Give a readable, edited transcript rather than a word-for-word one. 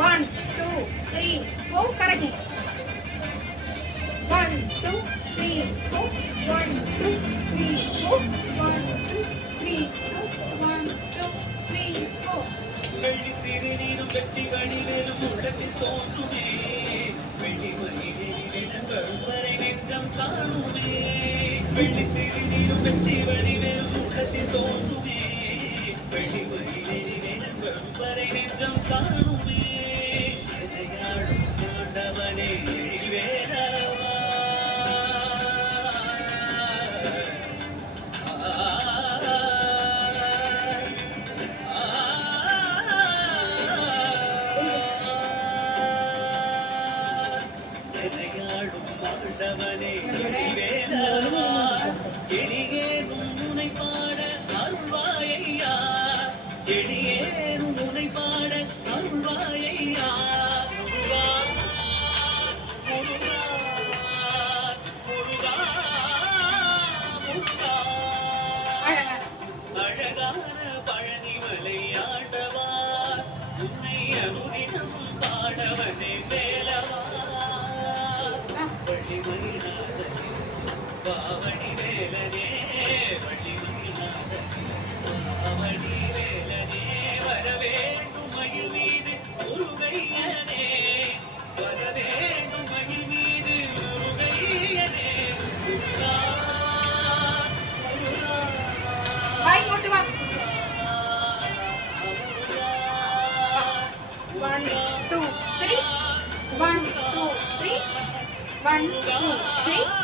One, two, three, four. Correct. 1, 2, 3, 4. 1, 2, 3, 4. 1, 2, 3, 4. 1, 2, 3, 4. வெள்ளி திருநீரும் வெற்றி வடிவேலும் உள்ளத்தில் தோன்றுமே வெள்ளி மணிகள் வரை நெஞ்சம் காணுமே வெள்ளி திருநீரும் வெற்றி வடிவேலும் உள்ளத்தில் தோன்றுமே வெள்ளி மணிகள் வரை நெஞ்சம் காணுமே எதையாடும் ஆண்டவனே வேலவா ஆண்டவனே வேலவா எளியேனும் உனை பாட அருள்வாயையா எளியேனும் உனை பாட அருள்வாயையா முருகா முருகா முருகா முருகா அழகான பழனிமலை ஆண்டவா உன்னை அனுதினம் பாடவனே வேலவா வள்ளி மயிலாதனே பாவணி வேலனே வள்ளி மயிலாதனே பாவணி வேலனே வரவேண்டும் மயில் மீது முருகையனே வரவேண்டும் மயில் மீது முருகையனே முருகா முருகா வாய் போட்டு வா 1, 2, 3. 1, 2, 3. 1, 2, 3.